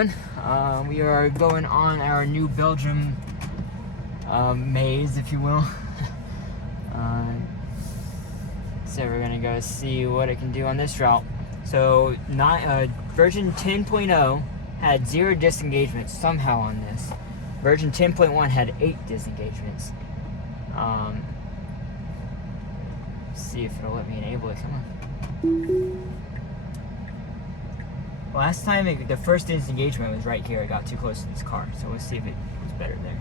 everyone. We are going on our new Belgium maze, if you will. So we're gonna go see what it can do on this route. So version 10.0 had 0 disengagements somehow on this. Version 10.1 had 8 disengagements. See if it'll let me enable it. Come on. Last time, the first disengagement was right here. I got too close to this car, so let's see if it was better there.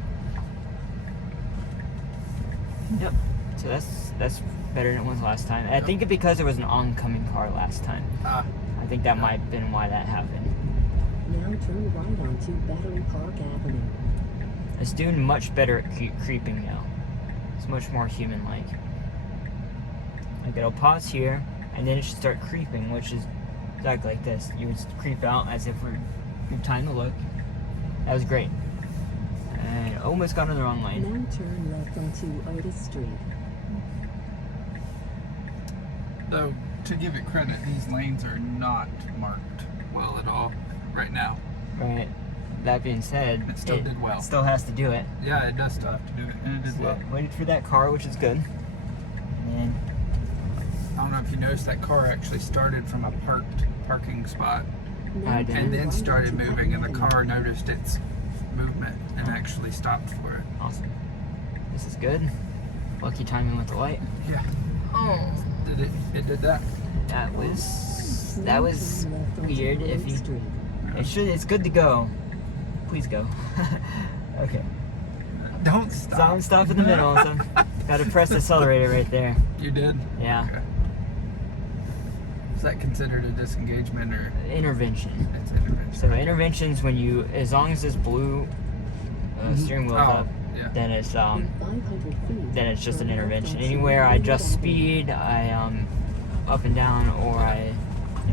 Yep. So that's better than it was last time. And I think it's because there was an oncoming car last time. I think that might have been why that happened. Now turn right onto Battery Park Avenue. It's doing much better at creeping now. It's much more human-like. Like, it'll pause here, and then it should start creeping, which is exactly like this. You would creep out as if we're time to look. That was great. And almost got on the wrong lane. Now turn left onto Otis Street. Though, to give it credit, these lanes are not marked well at all right now. Right. That being said, it still did well. Still has to do it. Yeah, it does still have to do it, and it did well. Waited for that car, which is good. And I don't know if you noticed, that car actually started from a parking spot and then started moving, and the car noticed its movement and actually stopped for it. Awesome. This is good. Lucky timing with the light. Yeah. Oh. It did that? That was weird, iffy. It's good to go. Please go. Okay. Don't stop. Don't stop in the middle. So gotta press the accelerator right there. You did? Yeah. Okay. Is that considered a disengagement or? Intervention. It's intervention. So interventions when you, as long as this blue steering wheel is up, yeah. then it's just an intervention. Anywhere I adjust speed, I up and down, or I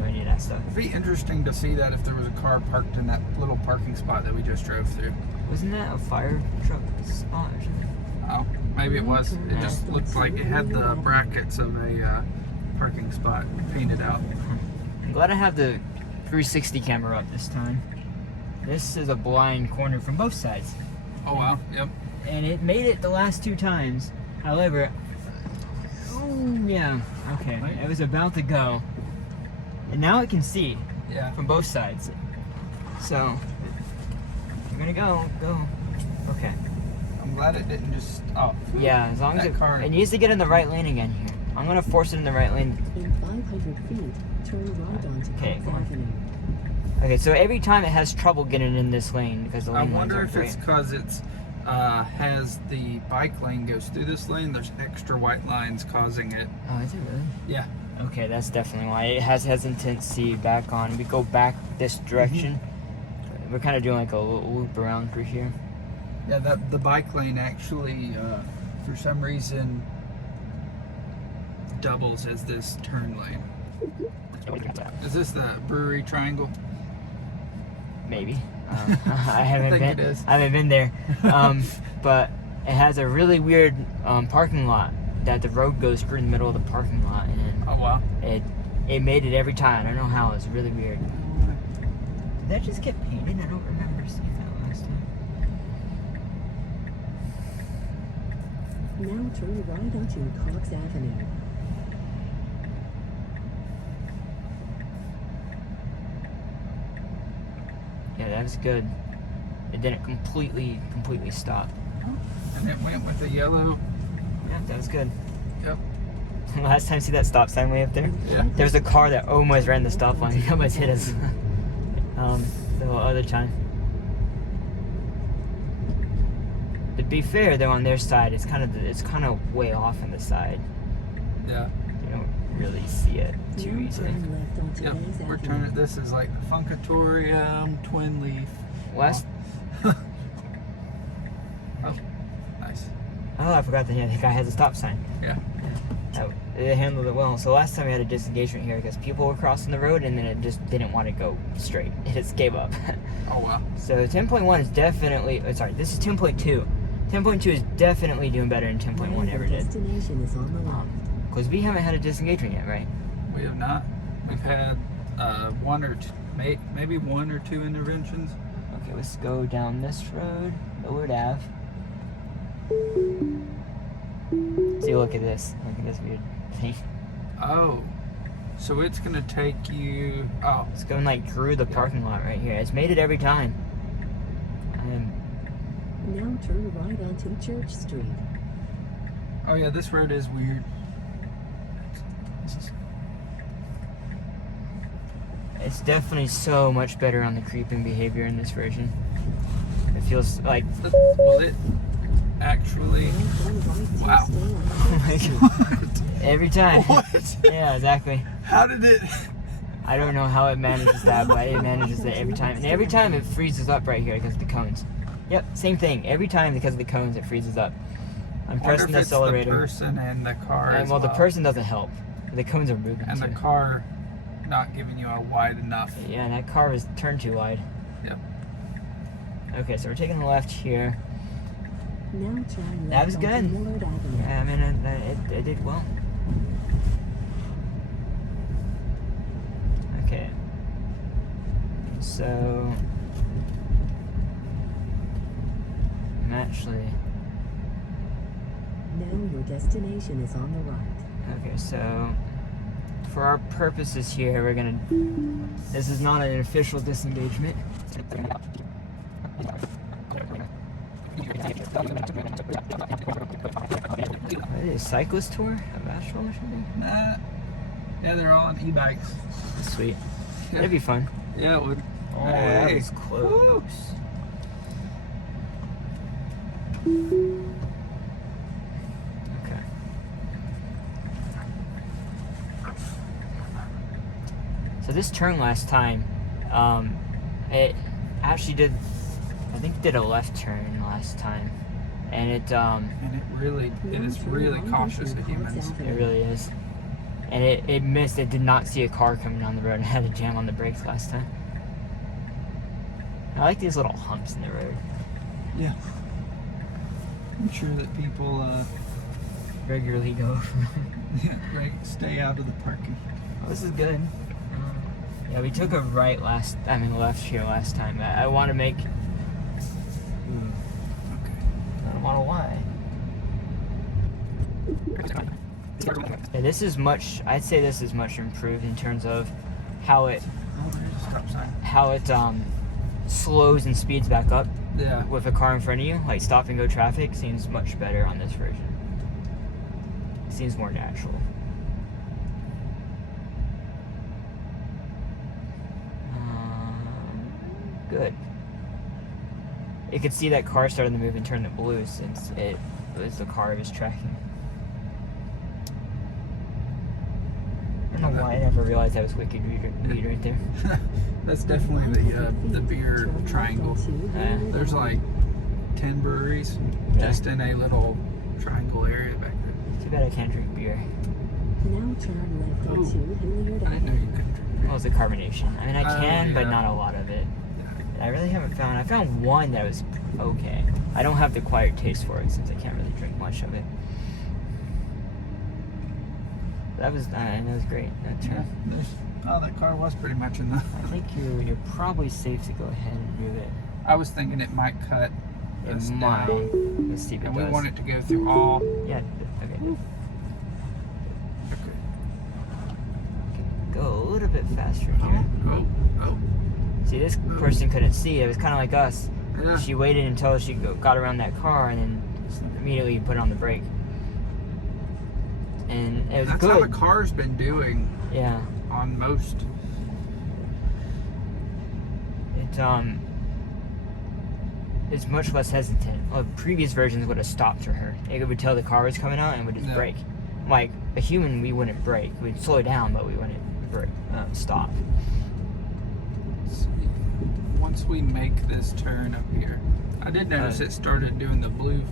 any of that stuff. It'd be interesting to see that if there was a car parked in that little parking spot that we just drove through. Wasn't that a fire truck spot or something? Oh, maybe it was. It just looked like it had the brackets of a parking spot painted out. I'm glad I have the 360 camera up this time. This is a blind corner from both sides. Oh wow, yep. And it made it the last 2 times. However, yeah, okay. It was about to go. And now it can see from both sides. So, you're gonna go. Okay. I'm glad it didn't just stop. Yeah, as long as it needs to get in the right lane again here. I'm gonna force it in the right lane. In 500 feet, turn right onto Park Avenue. Okay, so every time it has trouble getting in this lane because the lane I wonder lines if it's because it's has the bike lane goes through this lane. There's extra white lines causing it. Oh, is it really? Yeah. Okay, that's definitely why. It has hesitancy back on. We go back this direction. We're kind of doing like a little loop around through here. Yeah, the bike lane actually, for some reason, doubles as this turn lane. Is this the brewery triangle? Maybe. I haven't think it is. I haven't been there. But it has a really weird parking lot that the road goes through in the middle of the parking lot, and oh wow! It made it every time. I don't know how. It's really weird. Did that just get painted? I don't remember seeing that last time. Now turn right onto Cox Avenue. Yeah, that was good. It didn't completely stop. And it went with the yellow. Yeah, that was good. Yep. Last time, see that stop sign way up there? Yeah. There was a car that almost ran the stop line. He almost hit us. The other time. To be fair, though, on their side, it's kind of way off on the side. Yeah. You don't really see it too easily. Yep. We're turning. This is like the Funkatorium Twin Leaf. West. Oh, nice. Oh, I forgot that the guy has a stop sign. Yeah. It handled it well. So last time we had a disengagement here because people were crossing the road and then it just didn't want to go straight. It just gave up. Oh wow. So 10.1 is definitely, this is 10.2. 10.2 is definitely doing better than 10.1 ever did. Destination is on the left. Because we haven't had a disengagement yet, right? We have not. We've had one maybe 1 or 2 interventions. Okay, let's go down this road, Willard Ave. See, look at this. Look at this weird thing. Oh, so it's gonna take you. Oh, It's going like through the parking lot right here. It's made it every time. Now turn right onto Church Street. oh yeah, this road is weird. It's definitely so much better on the creeping behavior in this version. It feels like, Will it actually? Now turn right to Wow. stay on oh my Church god, Street. every time. What? Yeah, exactly. How did it? I don't know how it manages that, but it manages it every time. And every time it freezes up right here because of the cones. Yep, same thing. Every time because of the cones, it freezes up. I'm pressing the accelerator. The person and the car. And as well, the person doesn't help. The cones are moving and too. the car not giving you a wide enough. Yeah, and that car was turned too wide. Yep. Okay, so we're taking the left here. Now turn That left was onto good. Willard Avenue. Yeah, I mean, it did well. Okay. So, I'm actually, Now your destination is on the right. okay, so for our purposes here, we're gonna, this is not an official disengagement. What is it, cyclist tour of Asheville or something? Nah. Yeah, they're all on e-bikes. Sweet. Yeah. That'd be fun. Yeah, it would. Oh, that Hey. was close. Okay. So this turn last time, it actually did, I think did a left turn last time. And it It is really cautious of humans. it really is. And it missed. It did not see a car coming down the road and had to jam on the brakes last time. I like these little humps in the road. Yeah. I'm sure that people Regularly go over. right, stay out of the parking. Oh, this is good. Yeah, we took a right left here last time. I want to make. Okay. I don't want to lie. Yeah, this is much. I'd say this is much improved in terms of how it Oh, there's a stop sign. slows and speeds back up Yeah. with a car in front of you. Like stop and go traffic seems much better on this version. It seems more natural. Good. It could see that car started to move and turn to blue since it was the car it was tracking. I don't know why I never realized that was wicked weed right there. That's definitely the beer triangle. There's like 10 breweries just in a little triangle area back there. Too bad I can't drink beer. Now turn left onto Hilliard I didn't know you Avenue. couldn't drink beer. Well, it's a carbonation. I mean, I Oh, can, but yeah. not a lot of it. And I really haven't found. I found one that was okay. I don't have the acquired taste for it since I can't really drink much of it. That was great. That Yeah, turn. that car was pretty much in the. I think you're probably safe to go ahead and move it. I was thinking it might cut It this might. down. Let's see if it And does. we want it to go through all. Yeah. Okay. Okay. Go a little bit faster here. Oh. See, this person couldn't see. It was kind of like us. Yeah. She waited until she got around that car and then immediately put on the brake. And it was That's good. how the car's been doing Yeah. on most. It's much less hesitant. Well, previous versions would have stopped for her. It would tell the car was coming out and would just Yeah. brake. Like a human, we wouldn't brake. We'd slow down, but we wouldn't stop. Let's see. Once we make this turn up here, I did notice it started doing the blue.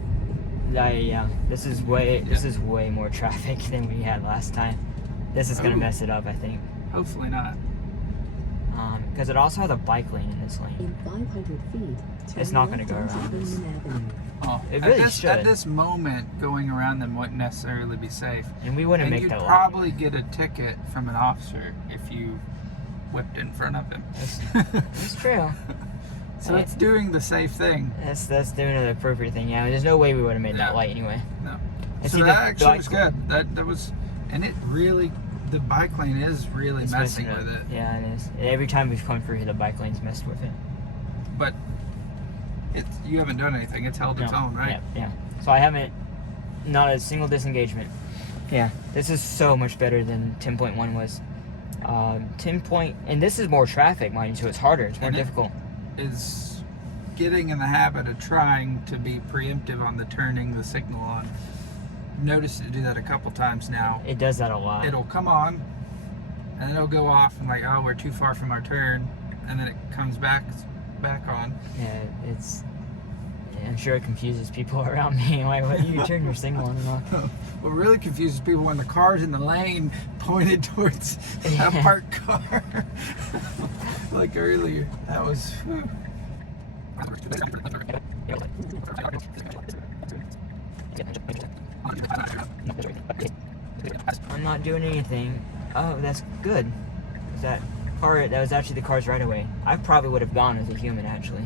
Yeah. This is way more traffic than we had last time. This is gonna Oh. mess it up, I think. Hopefully not. Because it also has a bike lane in this lane. In 500 feet, turn It's not gonna left go onto around this. Union Avenue. Oh, It really at should. this moment, going around them wouldn't necessarily be safe. And we wouldn't And make you'd that lot. probably get a ticket from an officer if you whipped in front of him. It's true. So it's doing the safe thing. That's doing the appropriate thing. Yeah, there's no way we would have made that light anyway. No. And So see, that actually was good. That was, and it really, the bike lane is really messing with it. Yeah, it is. Every time we've come through here, the bike lane's messed with it. But you haven't done anything. It's held its own, right? Yeah. So I haven't, not a single disengagement. Yeah, this is so much better than 10.1 was. 10 point, and this is more traffic, mind you, so it's harder. It's more difficult. Is getting in the habit of trying to be preemptive on the turning the signal on. Noticed it do that a couple times now. It does that a lot. It'll come on, and then it'll go off, and like, oh, we're too far from our turn, and then it comes back on. Yeah, I'm sure it confuses people around me. Like, what, you turn your signal on and off. What really confuses people when the car's in the lane pointed towards a parked car. Like earlier. That was... Whew. I'm not doing anything. Oh, that's good. That was actually the car's right away. I probably would have gone as a human, actually.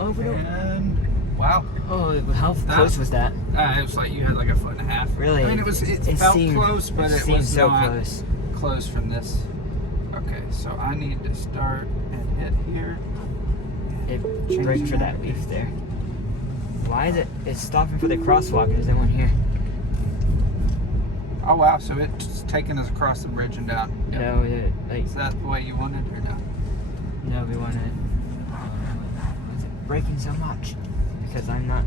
Oh, and wow. Oh, how close was that? It was like you had like a foot and a half. Really? I mean, it felt close, but it was so not close from this. Okay, so I need to start and hit here. It brakes for that leaf there. Why is it's stopping for the crosswalk? There's no one here. Oh wow, so it's taking us across the bridge and down. Yep. No, is that the way you wanted or no? No, we want to. Why is it braking so much? Because I'm not.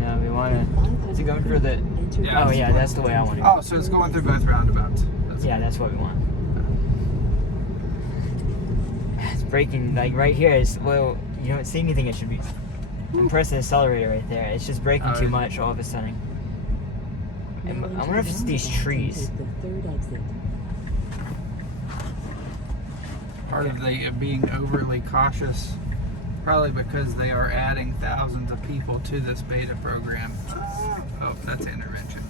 No, we want to. Is it going for the? Yeah, oh yeah, that's the way I want it. Oh, so it's going through both roundabouts. That's what we want. It's braking like right here. Well, you don't see anything. It should be. I'm pressing the accelerator right there. It's just braking too much all of a sudden. I wonder if it's these trees. Part of the being overly cautious, probably because they are adding thousands of people to this beta program. Oh, that's intervention.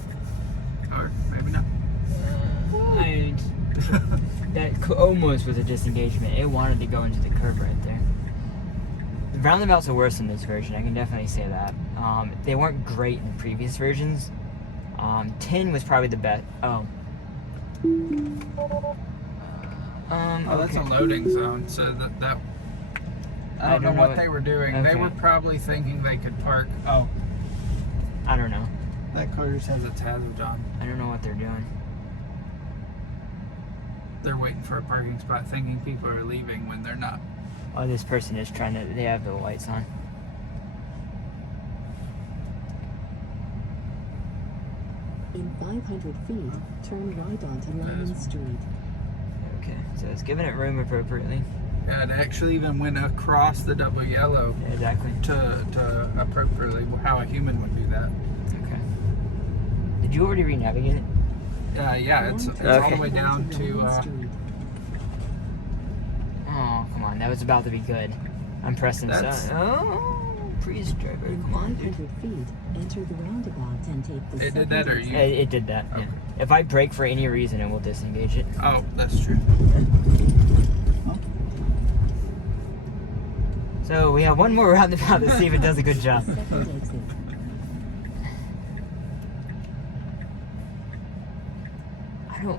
Or maybe not. That almost was a disengagement. It wanted to go into the curb right there. The roundabouts are worse in this version, I can definitely say that. They weren't great in the previous versions. 10 was probably the best. Oh, that's a loading zone, so that I don't know what they were doing. Okay. They were probably thinking they could park. Oh, I don't know. That car just has its hazards on. I don't know what they're doing. They're waiting for a parking spot, thinking people are leaving when they're not. Oh, this person is trying to. They have the lights on. In 500 feet, turn right onto Lyman Street. Okay, so it's giving it room appropriately. Yeah, it actually even went across the double yellow. Yeah, exactly. To appropriately how a human would do that. Okay. Did you already re-navigate it? Yeah, it's all the way down to. Oh, come on, that was about to be good. I'm pressing. Oh, please, driver, come on, dude. 500 feet, enter the roundabout and take the. It did that, or you? It did that. Okay. Yeah. If I brake for any reason, it will disengage it. Oh, that's true. So we have one more roundabout to see if it does a good job.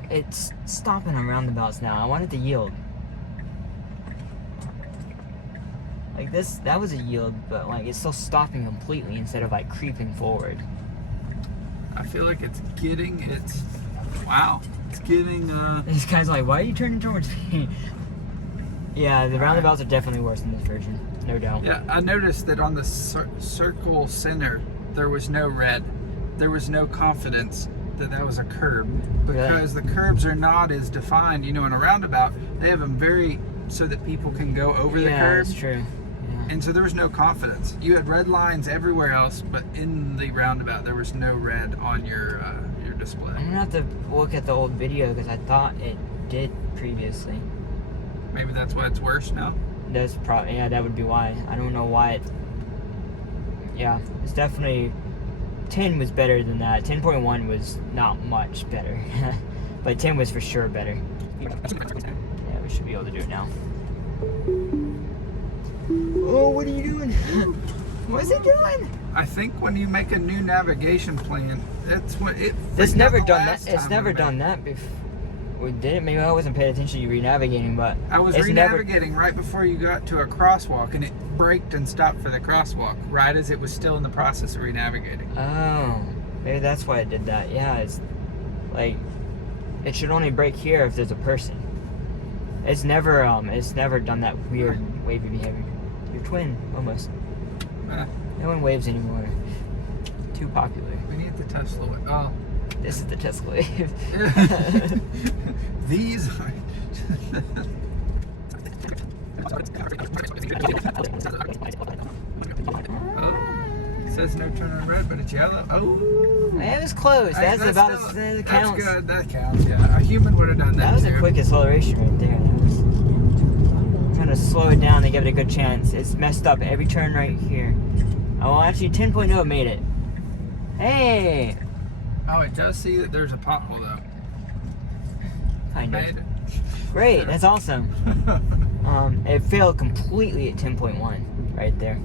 It's stopping on roundabouts now. I want it to yield. Like this, that was a yield, but like it's still stopping completely instead of like creeping forward. I feel like it's getting wow. It's getting This guy's like, why are you turning towards me? Yeah, the roundabouts are definitely worse in this version, no doubt. Yeah, I noticed that on the circle center, there was no red. There was no confidence that was a curb, because the curbs are not as defined. You know, in a roundabout, they have them very so that people can go over the curb. Yeah, that's true. Yeah. And so there was no confidence. You had red lines everywhere else, but in the roundabout, there was no red on your display. I'm gonna have to look at the old video because I thought it did previously. Maybe that's why it's worse now. That's probably, yeah, that would be why. I don't know why it. Yeah, it's definitely 10 was better than that. 10.1 was not much better. But 10 was for sure better. Yeah, we should be able to do it now. Oh, what are you doing? What's it doing? I think when you make a new navigation plan, that's what it. It's never done that. It's never done that before. We did it. Maybe I wasn't paying attention to you re-navigating, but I was re-navigating right before you got to a crosswalk, and it braked and stopped for the crosswalk right as it was still in the process of re-navigating. Oh, maybe that's why it did that. Yeah, it's like it should only brake here if there's a person. It's never done that weird wavy behavior. Your twin, almost. No one waves anymore. Too popular. We need the Tesla. Oh. This is the Tesla wave. These are. Oh, it says no turn on red, but it's yellow. Oh. It was close. That's about as it counts. That's good. That counts. Yeah, a human would have done that. That was too. a quick acceleration right there. I'm gonna slow it down to give it a good chance. It's messed up every turn right here. Oh, actually, 10.0 made it. Hey. Oh, it does see that there's a pothole though. Kind of. Made it. Great. That's awesome. It failed completely at 10.1 right there.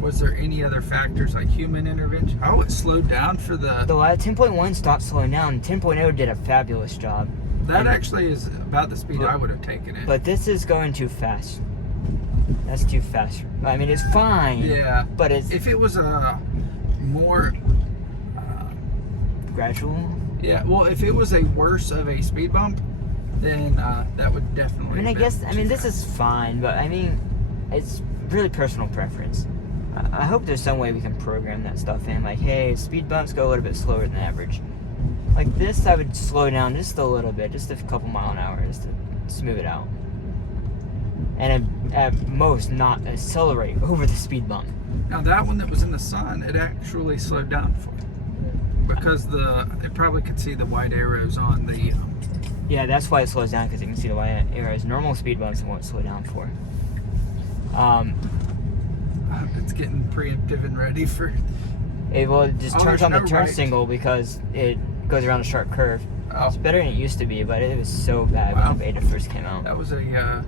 Was there any other factors like human intervention? Oh, it slowed down for the. The 10.1 stopped slowing down. 10.0 did a fabulous job. That actually is about the speed I would have taken it. But this is going too fast. That's too fast. I mean, it's fine. Yeah. But it's if it was a more gradual. Yeah. Well, if it was a worse of a speed bump, then that would definitely. I mean, I guess. I mean, this is fine, but I mean, it's really personal preference. I hope there's some way we can program that stuff in. Like, hey, speed bumps go a little bit slower than average. Like this, I would slow down just a little bit, just a couple mile an hour, just to smooth it out. And at most, not accelerate over the speed bump. Now that one that was in the sun, it actually slowed down for it. Because it probably could see the white arrows on the... Yeah, that's why it slows down, because you can see the white arrows. Normal speed bumps it won't slow down for. It's getting preemptive and ready for... It just turns on the turn right. signal because it goes around a sharp curve. Oh. It's better than it used to be, but it was so bad Wow. when beta first came out. That was that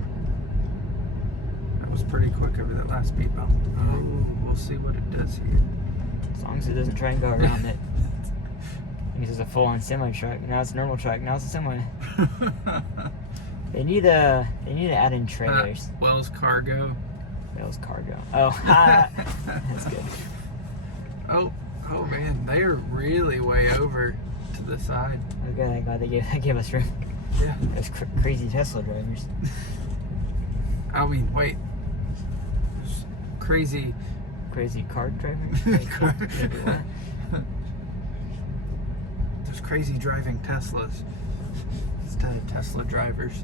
was pretty quick over that last speed bump. Oh, we'll see what it does here. As long as it doesn't try and go around it. Because it's a full-on semi-truck. Now it's a normal truck. Now it's a semi. They need to add in trailers. Wells Cargo. Wells Cargo. Oh, that's good. Oh man, they are really way over to the side. Okay, thank God they gave us room. Yeah. Those crazy Tesla drivers. I mean, wait. There's crazy car drivers? Maybe what? There's crazy driving Teslas instead of Tesla drivers.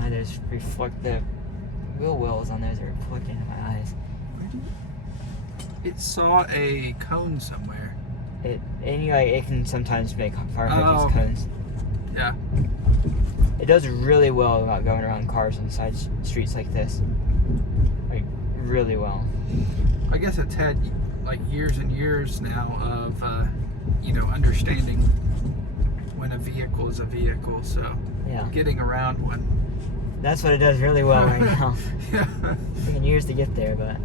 There's the wheel wells on those are reflecting in my eyes. It saw a cone somewhere. It can sometimes make fire hydrants cones. Yeah. It does really well about going around cars on side streets like this. Like, really well. I guess it's had like years and years now of understanding when a vehicle is a vehicle, so Yeah. getting around one. That's what it does really well right now. Yeah. It's taken years to get there, but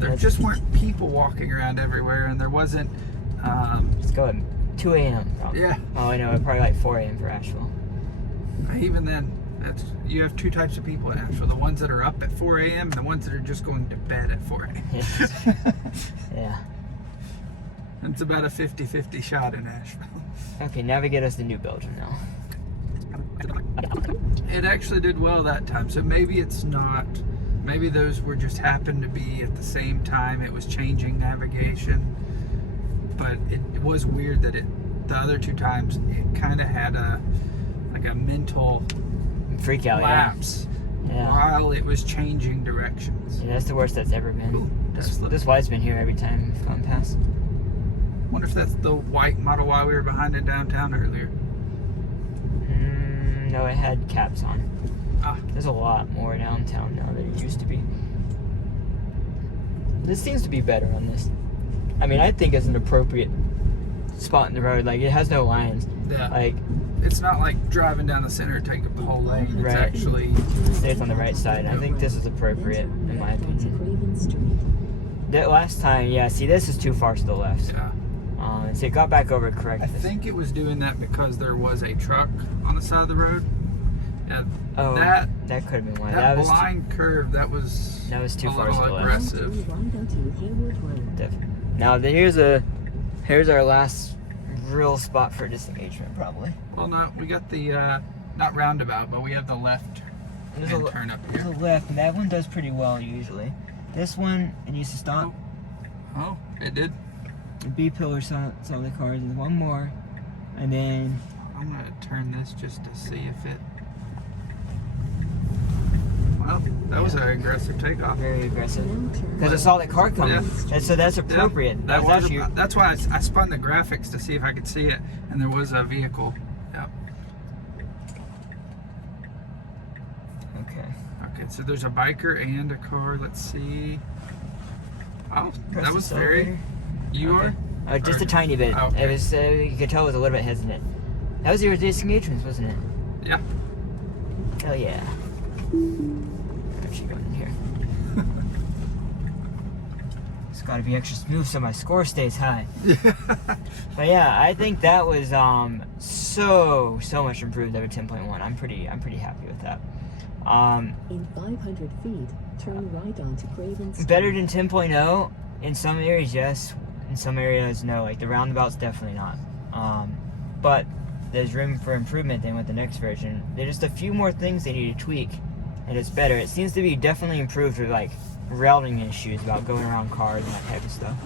There just weren't people walking around everywhere, and there wasn't let's go at 2 a.m. probably. Yeah. Oh, I know, probably like 4 a.m. for Asheville. Even then, you have two types of people in Asheville: the ones that are up at 4 a.m. and the ones that are just going to bed at 4 a.m. Yeah. It's about a 50-50 shot in Asheville. Okay, navigate us to New Belgium now. It actually did well that time, so maybe it's not. Maybe those were just happened to be at the same time it was changing navigation. But it was weird that the other two times it kind of had a mental Freak out, lapse while it was changing directions. Yeah, that's the worst that's ever been. Ooh, This light's been here every time we've gone past. Wonder if that's the white Model Y we were behind in downtown earlier. No, it had caps on. Ah. There's a lot more downtown now than it used to be. This seems to be better on this. I mean, I think it's an appropriate spot in the road. Like, it has no lines. Yeah. Like, It's not like driving down the center, take up the whole lane. It's Right. actually. it stays on the right side. I think this is appropriate, in my opinion. That last time, yeah, see, this is too far to the left. Yeah. So it got back over correct. I think it was doing that because there was a truck on the side of the road. Yeah, Oh, that that could have been why. that was blind curve, that was too a far to little the left. aggressive. Now here's our last real spot for disengagement, probably. Well, no, we got the not roundabout, but we have the left There's hand a, turn up there's here. a left, and that one does pretty well usually. This one, it needs to stop. Oh, it did. The B pillar saw the cars. There's one more, and then I'm gonna turn this just to see if it. Well, that was an aggressive takeoff. very aggressive because it saw the car coming, Yeah. and so that's appropriate. Yeah, That was actually that's why I spun the graphics to see if I could see it, and there was a vehicle. Yep. okay. Okay, so there's a biker and a car. Let's see. Oh, Press that the was very. accelerator. You Okay. are? Just Or- a tiny bit. Oh, okay. It was you could tell it was a little bit hesitant. That was your disengagements, wasn't it? Yeah. Hell yeah. Actually going in here. It's got to be extra smooth so my score stays high. But yeah, I think that was so much improved over 10.1. I'm pretty happy with that. In 500 feet, turn right onto Craven Street. Better than 10.0 in some areas, yes. In some areas, no. Like the roundabout's definitely not. But there's room for improvement then with the next version. There's just a few more things they need to tweak, and it's better. It seems to be definitely improved with like routing issues about going around cars and that type of stuff.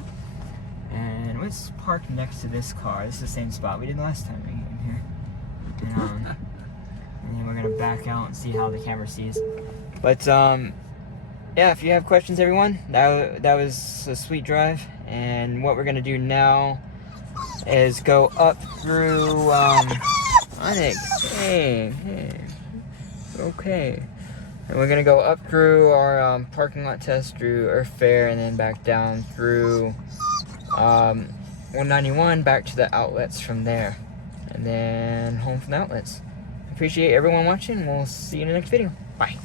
And let's park next to this car. This is the same spot we did last time we came here. And then we're gonna back out and see how the camera sees. But yeah, if you have questions, everyone, that was a sweet drive. And what we're gonna do now is go up through Onyx. Hey, okay. And we're gonna go up through our parking lot test through Earth Fair, and then back down through 191 back to the outlets from there, and then home from the outlets. Appreciate everyone watching. We'll see you in the next video. Bye.